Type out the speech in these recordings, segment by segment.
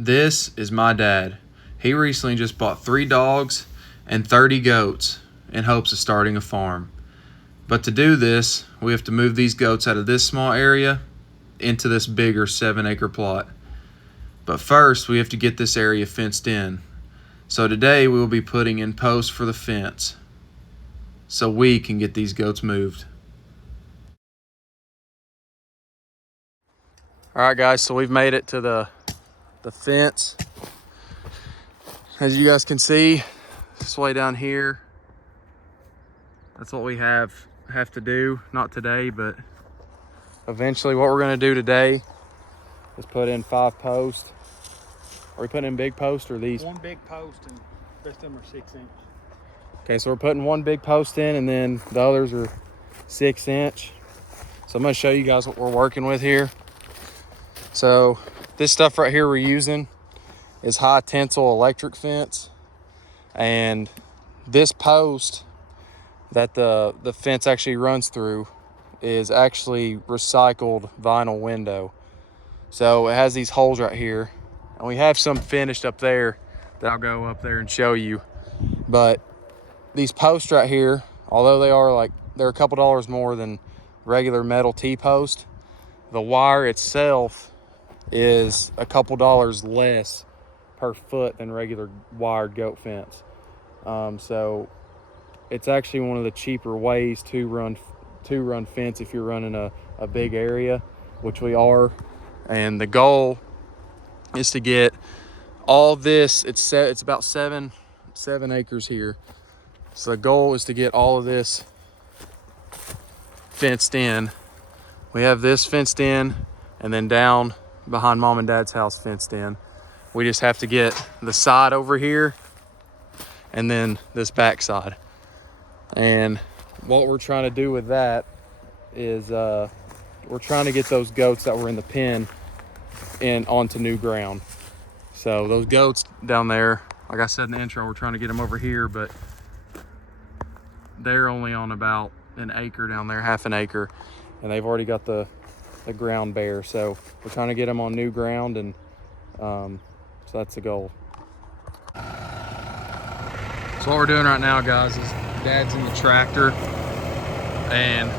This is my dad. He recently just bought 3 dogs and 30 goats in hopes of starting a farm. But to do this, we have to move these goats out of this small area into this bigger 7-acre plot. But first, we have to get this area fenced in. So today we will be putting in posts for the fence so we can get these goats moved. Alright guys, so we've made it to the fence. As you guys can see, this way down here, that's what we have to do. Not today, but eventually. What we're going to do today is put in 5 posts. Are we putting in big posts or these? One big post and the rest of them are 6 inch. Okay, so we're putting one big post in and then the others are 6 inch. So I'm going to show you guys what we're working with here. So this stuff right here we're using is high tensile electric fence, and this post that the fence actually runs through is actually recycled vinyl window. So it has these holes right here, and we have some finished up there that I'll go up there and show you. But these posts right here, although they're a couple dollars more than regular metal T-post, the wire itself is a couple dollars less per foot than regular wired goat fence. So it's actually one of the cheaper ways to run fence if you're running a big area, which we are. And the goal is to get all this. It's about seven acres here. So the goal is to get all of this fenced in. We have this fenced in, and then down behind mom and dad's house fenced in. We just have to get the side over here and then this back side. And what we're trying to do with that is we're trying to get those goats that were in the pen onto new ground. So those goats down there, like I said in the intro, we're trying to get them over here, but they're only on about an acre down there, half an acre, and they've already got the ground bare. So we're trying to get them on new ground, and so that's the goal. So what we're doing right now, guys, is dad's in the tractor, and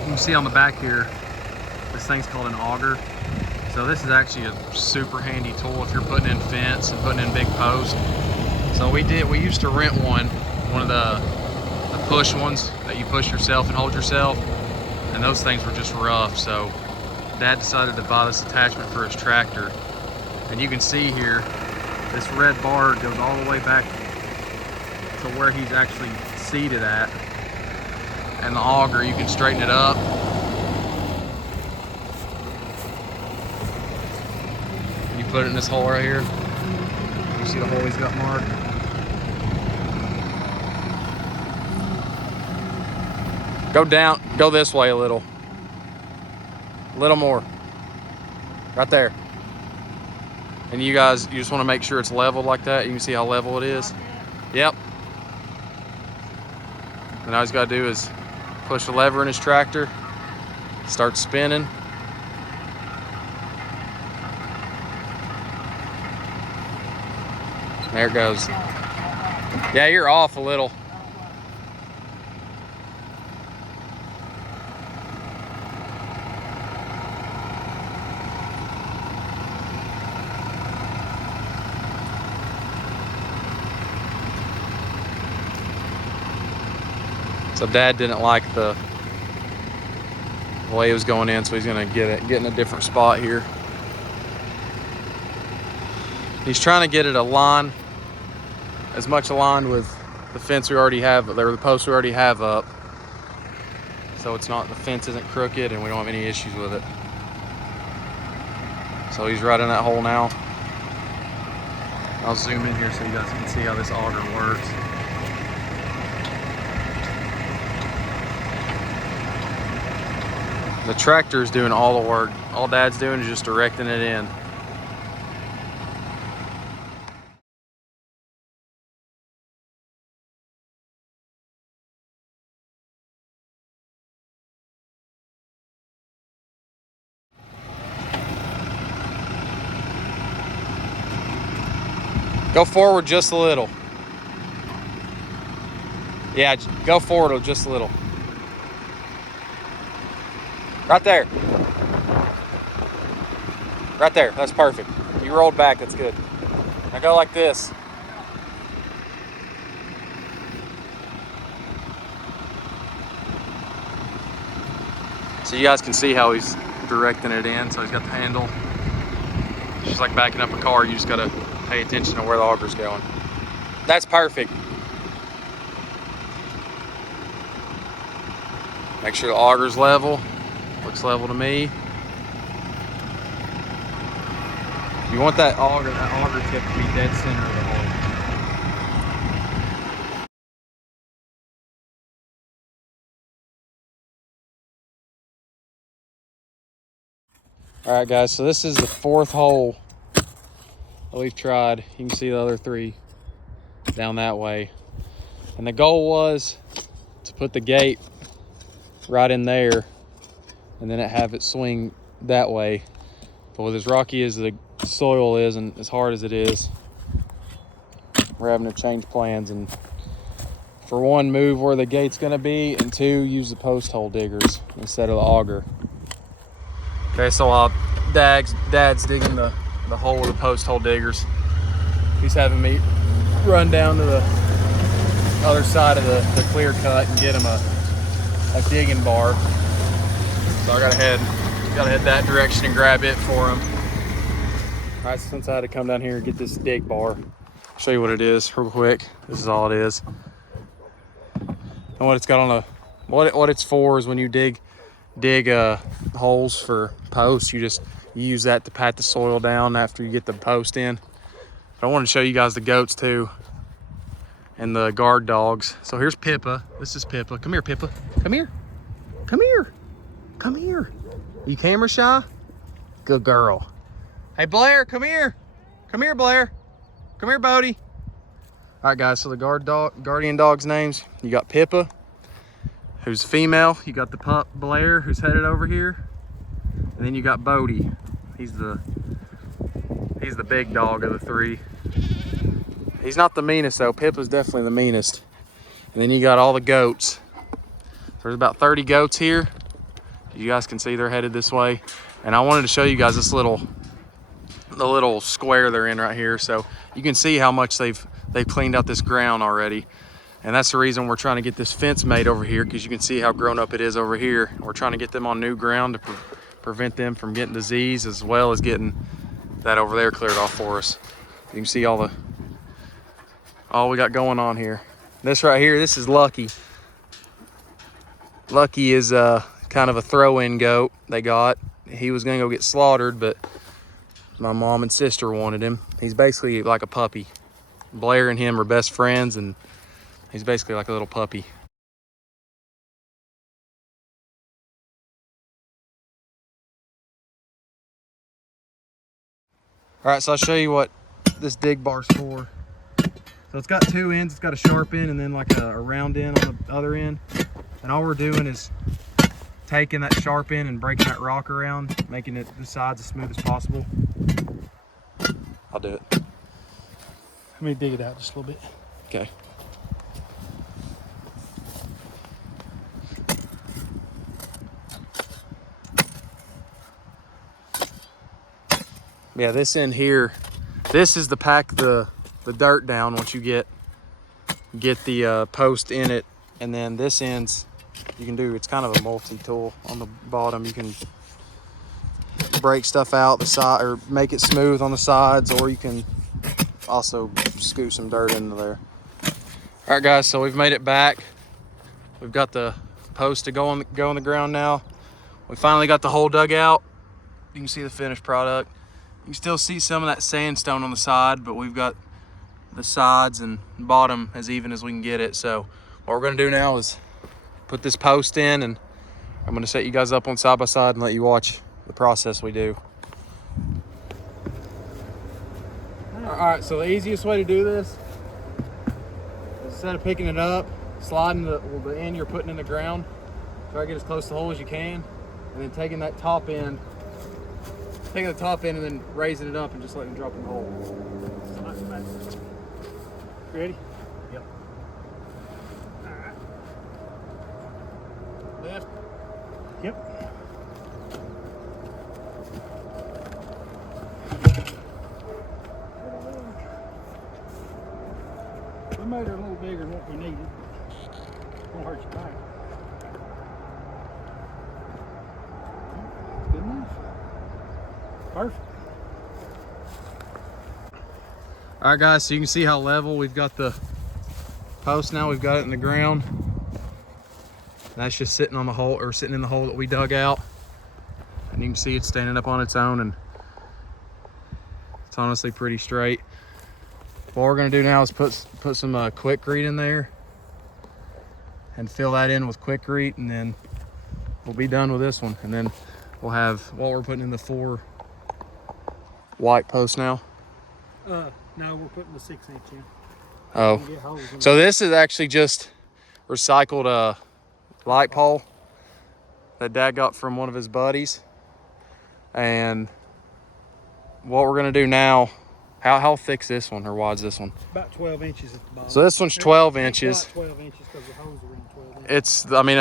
you can see on the back here, this thing's called an auger. So this is actually a super handy tool if you're putting in fence and putting in big posts. So we used to rent one of the push ones that you push yourself and hold yourself, and those things were just rough. So dad decided to buy this attachment for his tractor, and you can see here this red bar goes all the way back to where he's actually seated at, and the auger, you can straighten it up. You put it in this hole right here. You see the hole he's got marked? Go down, go this way a little more, right there. And you just want to make sure it's leveled like that. You can see how level it is. Yep. And all he's got to do is push the lever in his tractor, start spinning. There it goes. Yeah, you're off a little. So dad didn't like the way it was going in, so he's gonna get in a different spot here. He's trying to get it as much aligned with the fence we already have, or the posts we already have up, so the fence isn't crooked and we don't have any issues with it. So he's right in that hole now. I'll zoom in here so you guys can see how this auger works. The tractor is doing all the work. All dad's doing is just directing it in. Go forward just a little. Yeah, go forward just a little. Right there. Right there, that's perfect. You rolled back, that's good. Now go like this. So you guys can see how he's directing it in. So he's got the handle. It's just like backing up a car. You just gotta pay attention to where the auger's going. That's perfect. Make sure the auger's level. Looks level to me. You want that auger tip to be dead center of the hole. All right, guys, so this is the 4th hole that we've tried. You can see the other 3 down that way. And the goal was to put the gate right in there and then have it swing that way. But with as rocky as the soil is and as hard as it is, we're having to change plans, and for 1, move where the gate's gonna be, and 2, use the post hole diggers instead of the auger. Okay, so while Dad's digging the hole with the post hole diggers, he's having me run down to the other side of the clear cut and get him a digging bar. So I gotta head that direction and grab it for him. All right, since I had to come down here and get this dig bar, I'll show you what it is real quick. This is all it is. And what it's got on what it's for is when you dig holes for posts, you use that to pat the soil down after you get the post in. But I want to show you guys the goats too, and the guard dogs. So here's Pippa. This is Pippa. Come here, Pippa. Come here. Come here. Come here. You camera shy? Good girl. Hey, Blair, come here. Come here, Blair. Come here, Bodie. All right, guys, so the guardian dog's names, you got Pippa, who's female. You got the pup, Blair, who's headed over here. And then you got Bodie. He's the big dog of the 3. He's not the meanest, though. Pippa's definitely the meanest. And then you got all the goats. There's about 30 goats here. You guys can see they're headed this way. And I wanted to show you guys the little square they're in right here, so you can see how much they've cleaned out this ground already. And that's the reason we're trying to get this fence made over here, because you can see how grown up it is over here. We're trying to get them on new ground to prevent them from getting disease, as well as getting that over there cleared off for us. You can see all we got going on here. This right here, this is Lucky. Lucky is kind of a throw-in goat they got. He was gonna go get slaughtered, but my mom and sister wanted him. He's basically like a puppy. Blair and him are best friends, and he's basically like a little puppy. All right, so I'll show you what this dig bar's for. So it's got 2 ends. It's got a sharp end and then like a round end on the other end. And all we're doing is taking that sharp end and breaking that rock around, making the sides as smooth as possible. I'll do it. Let me dig it out just a little bit. Okay. Yeah, this end here, this is to pack the dirt down once you get the post in it. And then this end's, you can do, it's kind of a multi-tool on the bottom. You can break stuff out the side or make it smooth on the sides, or you can also scoot some dirt into there. All right, guys, so we've made it back. We've got the post to go on the ground now. We finally got the hole dug out. You can see the finished product. You can still see some of that sandstone on the side, but we've got the sides and bottom as even as we can get it. So what we're gonna do now is put this post in, and I'm gonna set you guys up on side by side and let you watch the process we do. All right, so the easiest way to do this is, instead of picking it up, sliding the end you're putting in the ground, try to get as close to the hole as you can, and then taking that top end taking the top end and then raising it up and just letting it drop in the hole. Ready? Yep. All right. Left. Yep. We made her a little bigger than what we needed. Won't hurt your back. Good enough. Perfect. All right, guys, so you can see how level we've got the post now. We've got it in the ground. That's just sitting on the hole, or sitting in the hole that we dug out. And you can see it's standing up on its own, and it's honestly pretty straight. What we're gonna do now is put some Quikrete in there and fill that in with Quikrete, and then we'll be done with this one. And then we'll have what we're putting in the 4 white posts now. No, we're putting the 6-inch in. Oh, Get holes in so this is actually just recycled light pole that Dad got from one of his buddies. And what we're gonna do now, how thick's this one, or wide's this one? about 12 inches at the bottom. So this one's 12 inches. About 12 inches because the holes are in 12 inches. It's, I mean,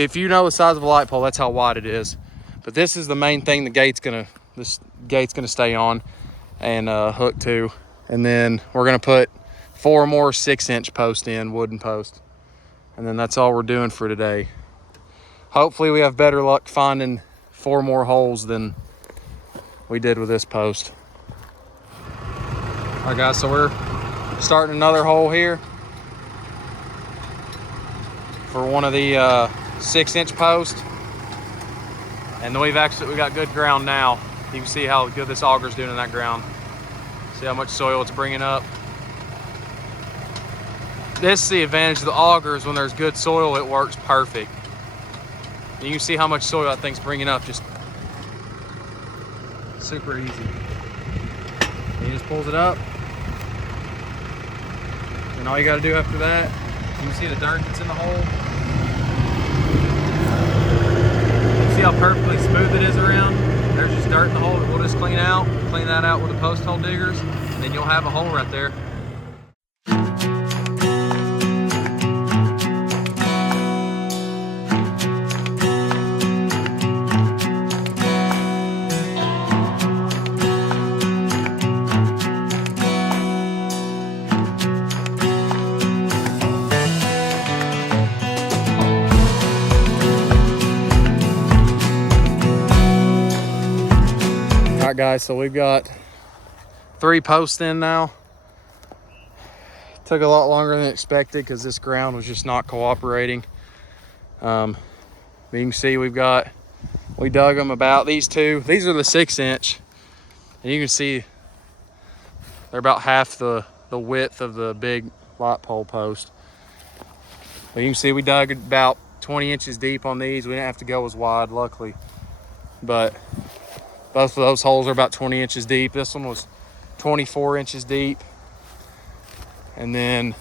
if you know the size of a light pole, that's how wide it is. But this is the main thing this gate's gonna stay on and hook to. And then we're gonna put 4 more 6-inch posts in, wooden posts. And then that's all we're doing for today. Hopefully we have better luck finding 4 more holes than we did with this post. All right, guys, so we're starting another hole here for one of the 6-inch posts. And then we got good ground now. You can see how good this auger's doing in that ground. See how much soil it's bringing up. This is the advantage of the auger, is when there's good soil, it works perfect. And you can see how much soil that thing's bringing up, just super easy. And he just pulls it up. And all you gotta do after that, you can see the dirt that's in the hole. You see how perfectly smooth it is around? There's just dirt in the hole that we'll just clean out. Clean that out with the post hole diggers, and then you'll have a hole right there. All right, guys, so we've got 3 posts in now. Took a lot longer than expected because this ground was just not cooperating. But you can see we dug them about these 2. These are the 6-inch, and you can see they're about half the width of the big light pole post. But you can see we dug about 20 inches deep on these. We didn't have to go as wide, luckily. But both of those holes are about 20 inches deep. This one was 24 inches deep. And then,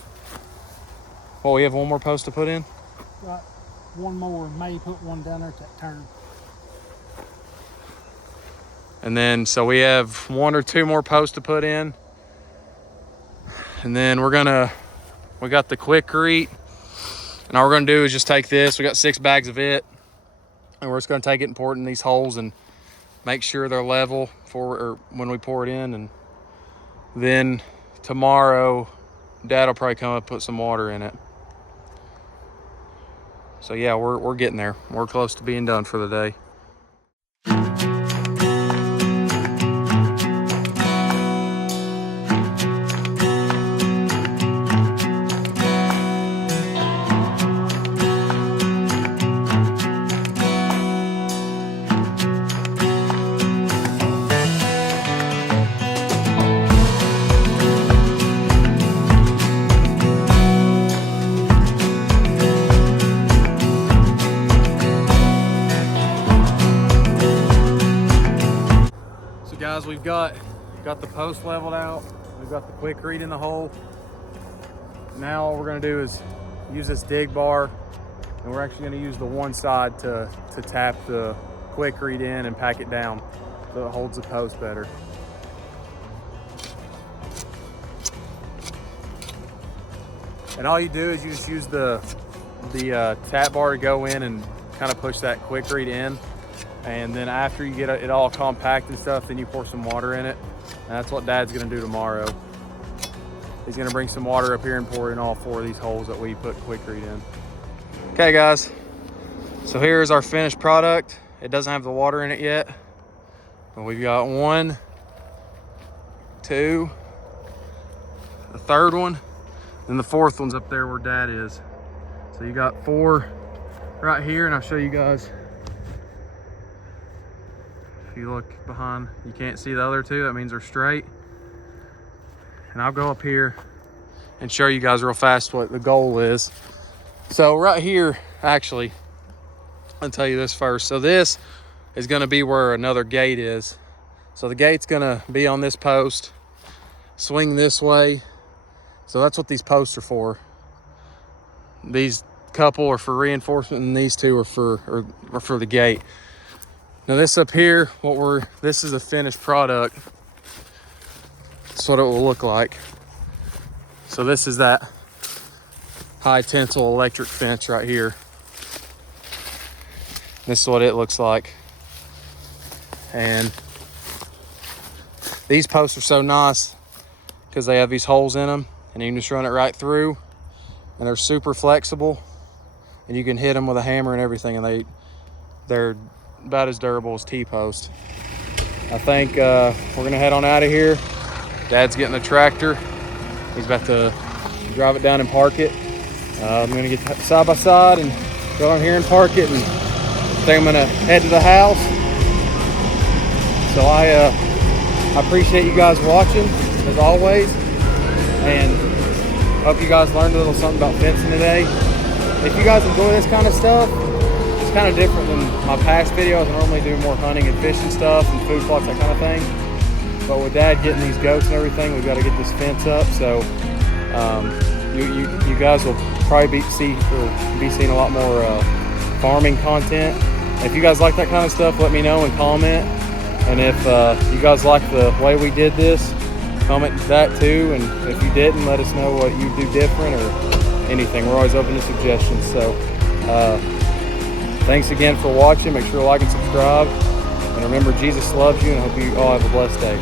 well, we have 1 more post to put in? Got 1 more, may put 1 down there at that turn. And then, so we have 1 or 2 more posts to put in. And then we got the Quikrete. And all we're gonna do is just take this, we got 6 bags of it. And we're just gonna take it and pour it in these holes and make sure they're level when we pour it in. And then tomorrow, Dad will probably come up and put some water in it. So yeah, we're getting there. We're close to being done for the day. Guys, we've got the post leveled out. We've got the Quikrete in the hole. Now all we're gonna do is use this dig bar, and we're actually gonna use the one side to tap the Quikrete in and pack it down. so it holds the post better. And all you do is you just use the tap bar to go in and kind of push that quick read in. And then after you get it all compact and stuff, then you pour some water in it. And that's what Dad's gonna do tomorrow. He's gonna bring some water up here and pour in all 4 of these holes that we put quick read in. Okay guys, so here's our finished product. It doesn't have the water in it yet, but we've got 1, 2, the third one, and the 4th one's up there where Dad is. So you got 4 right here, and I'll show you guys. If you look behind, you can't see the other 2. That means they're straight. And I'll go up here and show you guys real fast what the goal is. So right here, actually, I'll tell you this first. So this is gonna be where another gate is. So the gate's gonna be on this post, swing this way. So that's what these posts are for. These couple are for reinforcement, and these 2 are for the gate. Now this up here, this is a finished product. That's what it will look like. So this is that high tensile electric fence right here. This is what it looks like. And these posts are so nice because they have these holes in them, and you can just run it right through, and they're super flexible, and you can hit them with a hammer and everything, and they're about as durable as T-posts. I think we're gonna head on out of here. Dad's getting the tractor. He's about to drive it down and park it. I'm gonna get side by side and go on here and park it, and I think I'm gonna head to the house. So I appreciate you guys watching as always, and hope you guys learned a little something about fencing today. If you guys enjoy this kind of stuff, it's kind of different than my past videos. I normally do more hunting and fishing stuff and food plots, that kind of thing. But with Dad getting these goats and everything, we've got to get this fence up. So you guys will probably be seeing a lot more farming content. If you guys like that kind of stuff, let me know and comment. And if you guys like the way we did this, comment that too. And if you didn't, let us know what you do different or anything. We're always open to suggestions. So thanks again for watching. Make sure to like and subscribe. And remember, Jesus loves you, and I hope you all have a blessed day.